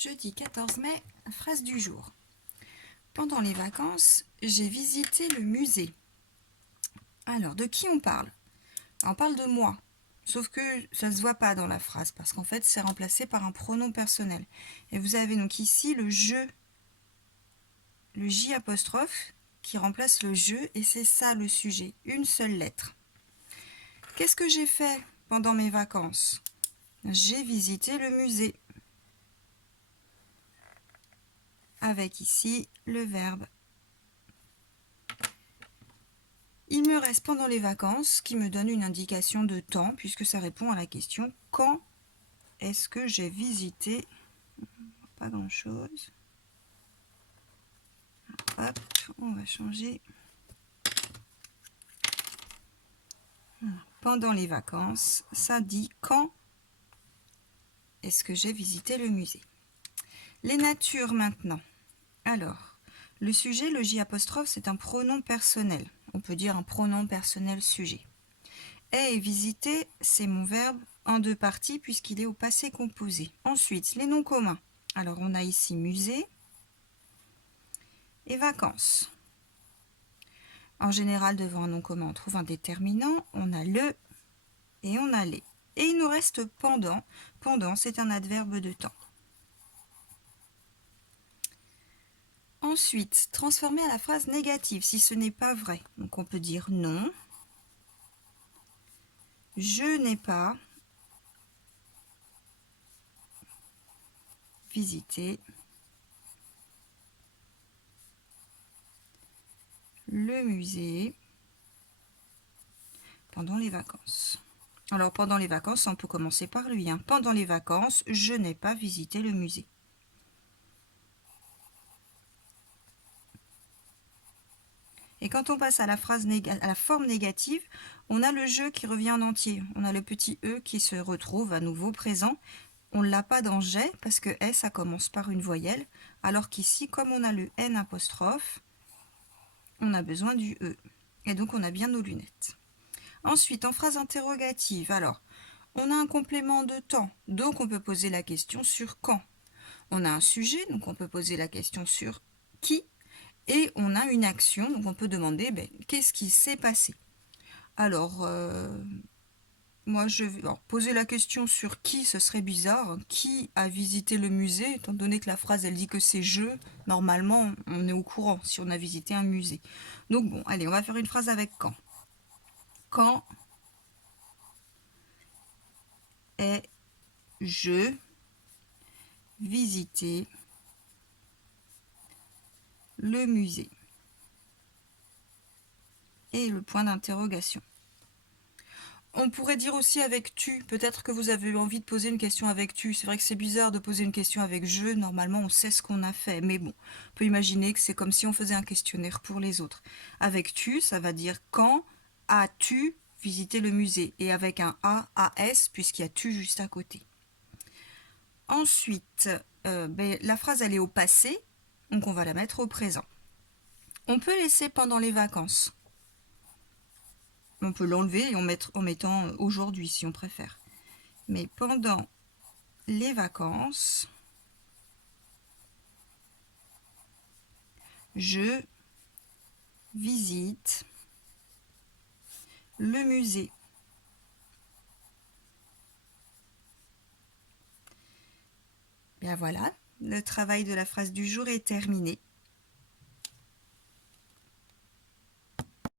Jeudi 14 mai, phrase du jour. Pendant les vacances, j'ai visité le musée. Alors, de qui on parle? On parle de moi. Sauf que ça ne se voit pas dans la phrase, parce qu'en fait, c'est remplacé par un pronom personnel. Et vous avez donc ici le je, le J apostrophe, qui remplace le je, et c'est ça le sujet, une seule lettre. Qu'est-ce que j'ai fait pendant mes vacances? J'ai visité le musée. Avec ici le verbe. Il me reste pendant les vacances qui me donne une indication de temps puisque ça répond à la question quand est-ce que j'ai visité. Pas grand chose. Hop, on va changer. Pendant les vacances, ça dit quand est-ce que j'ai visité le musée. Les natures maintenant. Alors, le sujet, le J apostrophe, c'est un pronom personnel. On peut dire un pronom personnel sujet. Et visiter, c'est mon verbe en deux parties puisqu'il est au passé composé. Ensuite, les noms communs. Alors, on a ici musée et vacances. En général, devant un nom commun, on trouve un déterminant. On a le et on a les. Et il nous reste pendant. Pendant, c'est un adverbe de temps. Ensuite, transformer à la phrase négative si ce n'est pas vrai. Donc, on peut dire non. Je n'ai pas visité le musée pendant les vacances. Alors, pendant les vacances, on peut commencer par lui. Pendant les vacances, je n'ai pas visité le musée. Et quand on passe à la forme négative, on a le je qui revient en entier. On a le petit e qui se retrouve à nouveau présent. On ne l'a pas dans j'ai parce que S, ça commence par une voyelle. Alors qu'ici, comme on a le N apostrophe, on a besoin du E. Et donc, on a bien nos lunettes. Ensuite, en phrase interrogative, alors, on a un complément de temps. Donc, on peut poser la question sur quand. On a un sujet, donc on peut poser la question sur qui. Et on a une action, donc on peut demander qu'est-ce qui s'est passé. Alors, moi je vais poser la question sur qui, ce serait bizarre. Qui a visité le musée? Étant donné que la phrase elle dit que c'est je, normalement on est au courant si on a visité un musée. Donc bon, allez, on va faire une phrase avec quand. Quand ai-je visité le musée? Et le point d'interrogation. On pourrait dire aussi avec tu. Peut-être que vous avez eu envie de poser une question avec tu. C'est vrai que c'est bizarre de poser une question avec je. Normalement, on sait ce qu'on a fait. Mais bon, on peut imaginer que c'est comme si on faisait un questionnaire pour les autres. Avec tu, ça va dire quand as-tu visité le musée? Et avec un A, AS, puisqu'il y a tu juste à côté. Ensuite, la phrase, elle est au passé. Donc, on va la mettre au présent. On peut laisser pendant les vacances. On peut l'enlever en mettant aujourd'hui si on préfère. Mais pendant les vacances, je visite le musée. Bien voilà, le travail de la phrase du jour est terminé.